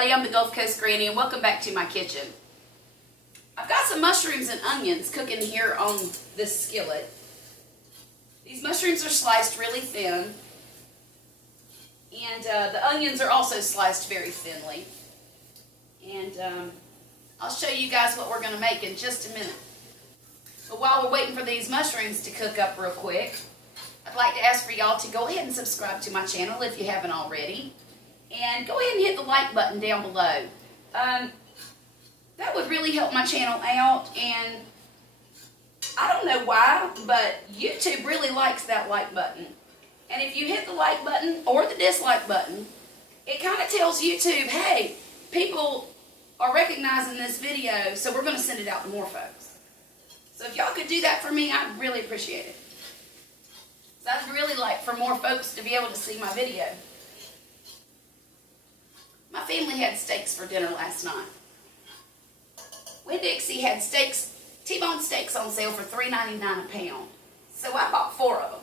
everybody, I'm the Gulf Coast Granny and welcome back to my kitchen. I've got some mushrooms and onions cooking here on this skillet. These mushrooms are sliced really thin, and the onions are also sliced very thinly. And I'll show you guys what we're going to make in just a minute. But while we're waiting for these mushrooms to cook up real quick, I'd like to ask for y'all to go ahead and subscribe to my channel if you haven't already. And go ahead and hit the like button down below. That would really help my channel out, and I don't know why, but YouTube really likes that like button. And if you hit the like button or the dislike button, it kind of tells YouTube, hey, people are recognizing this video, so we're going to send it out to more folks. So if y'all could do that for me, I'd really appreciate it. So I'd really like for more folks to be able to see my video. My family had steaks for dinner last night. Winn-Dixie had steaks, T-bone steaks on sale for $3.99 a pound. So I bought 4 of them.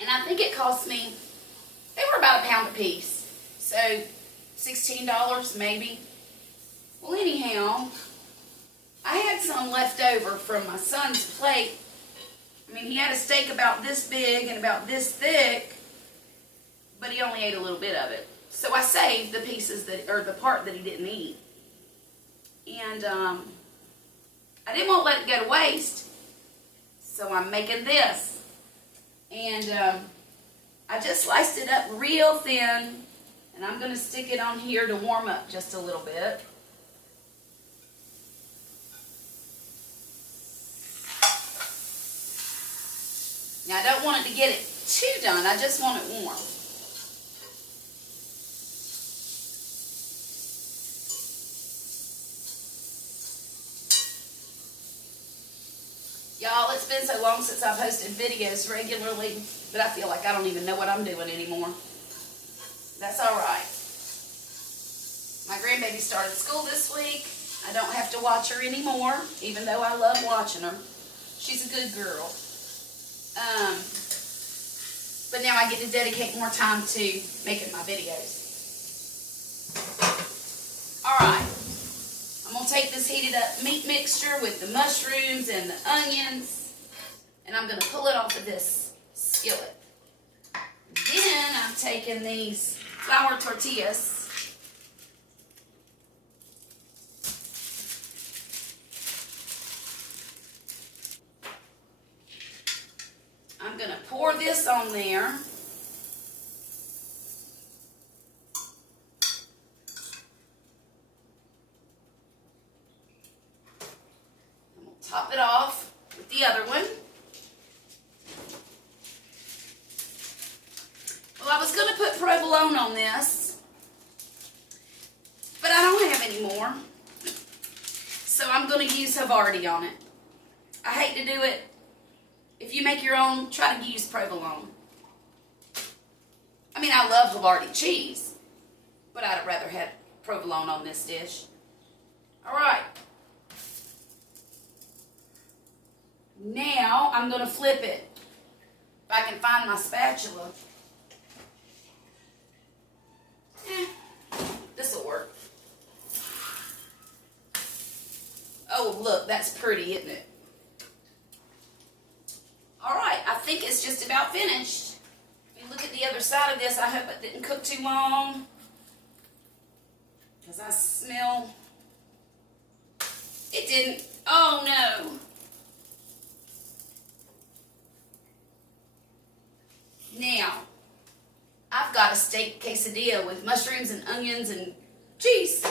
And I think it cost me, they were about a pound a piece. So $16 maybe. Well, anyhow, I had some left over from my son's plate. I mean, he had a steak about this big and about this thick, but he only ate a little bit of it. So I saved the pieces that, or the part that he didn't eat. And I didn't want to let it go to waste, so I'm making this. And I just sliced it up real thin, and I'm going to stick it on here to warm up just a little bit. Now I don't want it to get it too done, I just want it warm. Y'all, it's been so long since I've posted videos regularly that I feel like I don't even know what I'm doing anymore. That's alright. My grandbaby started school this week. I don't have to watch her anymore, even though I love watching her. She's a good girl. But now I get to dedicate more time to making my videos. Alright. I'm going to take this heated up meat mixture with the mushrooms and the onions, and I'm going to pull it off of this skillet. Then I'm taking these flour tortillas. I'm going to pour this on there. Top it off with the other one. Well, I was going to put provolone on this, but I don't have any more. So I'm going to use Havarti on it. I hate to do it. If you make your own, try to use provolone. I mean, I love Havarti cheese, but I'd rather have provolone on this dish. All right. Now, I'm going to flip it. If I can find my spatula. This will work. Oh, look, that's pretty, isn't it? Alright, I think it's just about finished. If you look at the other side of this, I hope it didn't cook too long. Because I smell... It didn't. Oh, no. Now, I've got a steak quesadilla with mushrooms and onions and cheese.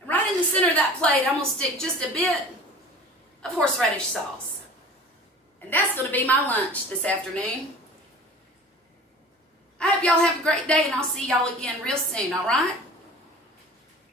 And right in the center of that plate, I'm going to stick just a bit of horseradish sauce. And that's going to be my lunch this afternoon. I hope y'all have a great day, and I'll see y'all again real soon, all right?